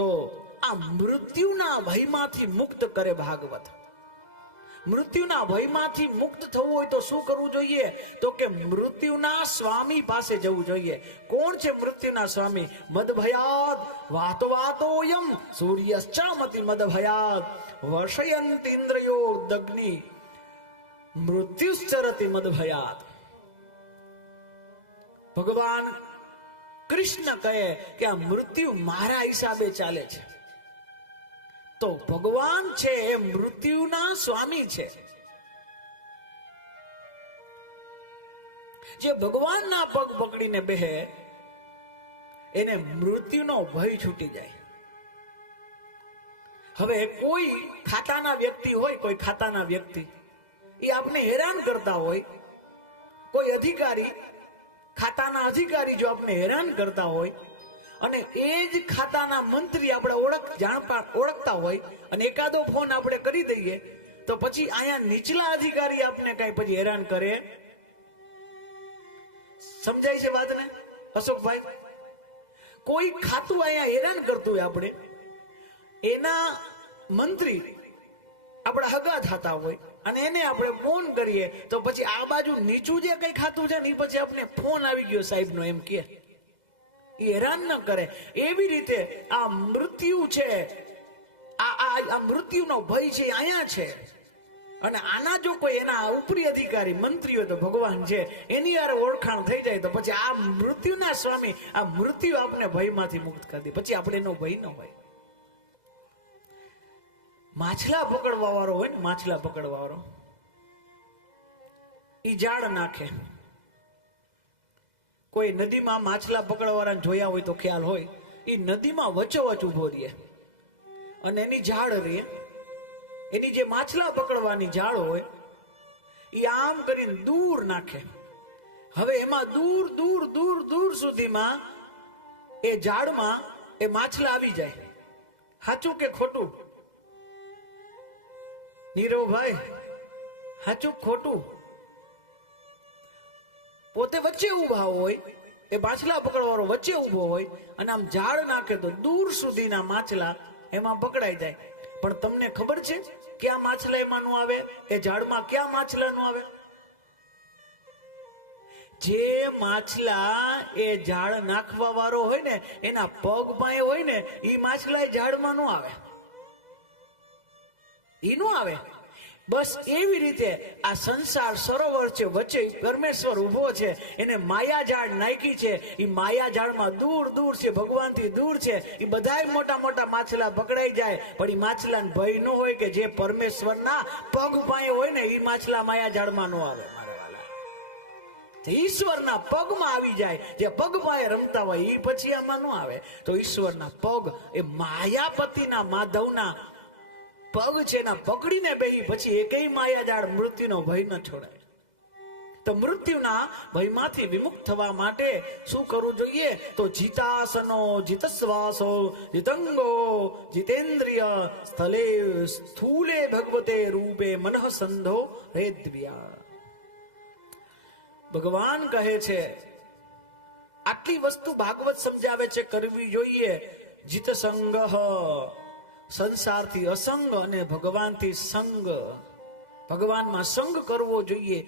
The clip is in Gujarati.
તો આ મૃત્યુના ભયમાંથી મુક્ત કરે ભાગવત. મૃત્યુના ભયમાંથી મુક્ત થવું હોય તો શું કરવું જોઈએ? તો કે મૃત્યુના સ્વામી પાસે જવું જોઈએ. કોણ છે મૃત્યુના સ્વામી? મદભયાદ. વાતો વાતોયમ. સૂર્યશ્ચામતિ મદભયાદ. વર્ષયંત ઇન્દ્રયો દગ્નિ મૃત્યુશ્ચરતિ મદભયાદ. ભગવાન કૃષ્ણ કહે કે આ મૃત્યુ મારા હિસાબે ચાલે છે. તો ભગવાન છે એ મૃત્યુના સ્વામી છે. જે ભગવાનના પગ પકડીને બેહે, એને મૃત્યુનો ભય છૂટી જાય. હવે કોઈ ખાતાના વ્યક્તિ હોય, કોઈ ખાતાના વ્યક્તિ, એ આપને હેરાન કરતા હોય, કોઈ અધિકારી ખાતાના અધિકારી જો આપણે હેરાન કરતા હોય, અને એ જ ખાતાના મંત્રી આપણે ઓળખ, જાણપા, ઓળખતા હોય, અને એકાદો ફોન આપણે કરી દઈએ, તો પછી અહીંયા નીચલા અધિકારી આપને કઈ પછી હેરાન કરે? સમજાય છે વાતને? અશોકભાઈ, કોઈ ખાતું અહીંયા હેરાન કરતું હોય આપણે? એના મંત્રી આપણા હગા થતા હોય અને એને આપણે ફોન કરીએ, તો પછી આ બાજુ નીચું જે કઈ ખાતું છે ને એ પછી આપણે ફોન આવી ગયો સાહેબનો એમ કે. એ હેરાન ન કરે. એવી રીતે આ મૃત્યુ છે, આ આ મૃત્યુનો ભય છે અહીંયા છે. અને આના જો કોઈ એના ઉપરી અધિકારી મંત્રી હોય તો ભગવાન છે, એની યાર ઓળખાણ થઈ જાય, તો પછી આ મૃત્યુના સ્વામી, આ મૃત્યુ આપણે ભયમાંથી મુક્ત કરી દે. પછી આપણે એનો ભય ન હોય. માછલા પકડવા વાળો હોય ને, માછલા પકડવા વાળો એ જાળ નાખે. કોઈ નદીમાં માછલા પકડવાળાને જોયા હોય તો ખ્યાલ હોય એ નદીમાં વચોવચ ઊભો રહે. અને એની ઝાડ રહે એની જે માછલા પકડવાની ઝાડ હોય એ આમ કરીને દૂર નાખે. હવે એમાં દૂર દૂર દૂર દૂર સુધીમાં એ ઝાડમાં એ માછલા આવી જાય. સાચું કે ખોટું? નીરવભાઈ, સાચું ખોટું? પોતે વચ્ચે ઊભા હોય, એ માછલા પકડવાળો વચ્ચે ઊભો હોય, અને આમ ઝાડ નાખે તો દૂર સુધીના માછલા એમાં પકડાઈ જાય. પણ તમને ખબર છે ક્યાં માછલા એમાં નું આવે? એ ઝાડમાં ક્યાં માછલા નું આવે? જે માછલા એ ઝાડ નાખવા વાળો હોય ને, એના પગ પાસે હોય ને એ માછલા એ ઝાડમાં નું આવે. ઈ નું આવે. બસ એવી રીતે આ સંસાર સરોવર છે, વચ્ચે પરમેશ્વર ઊભો છે, એને માયા ઝાડ નાખી છે. એ માયા ઝાડમાં દૂર દૂર છે, ભગવાનથી દૂર છે. એ બધાય મોટા મોટા માછલા પકડાઈ જાય, પણ એ માછલાને ભય ન હોય કે જે પરમેશ્વરના પગ પાય હોય ને એ માછલા માયા ઝાડમાં ન આવે. ઈશ્વરના પગમાં આવી જાય, જે પગ પાએ રમતા હોય એ પછી આમાં ન આવે. તો ઈશ્વરના પગ એ માયાપતિના માધવના પગ છે એના પકડીને બેહી, પછી એકેય માયાજાળ મૃત્યુનો ભય ન છોડાય. તો મૃત્યુના ભયમાંથી વિમુક્ત થવા માટે શું કરવું જોઈએ? તો જીતાસનો, જીતસ્વાસો, જીતંગો, જીતેન્દ્રિય, સ્થલે, સ્થૂલે ભગવતે રૂપે મનઃ સંધો રેદ્વ્યા. ભગવાન કહે છે, આટલી વસ્તુ ભાગવત સમજાવે છે, કરવી જોઈએ. જીત સંગહ સંસારથી અસંગ અને ભગવાનથી સંગ. ભગવાનમાં સંગ કરવો જોઈએ.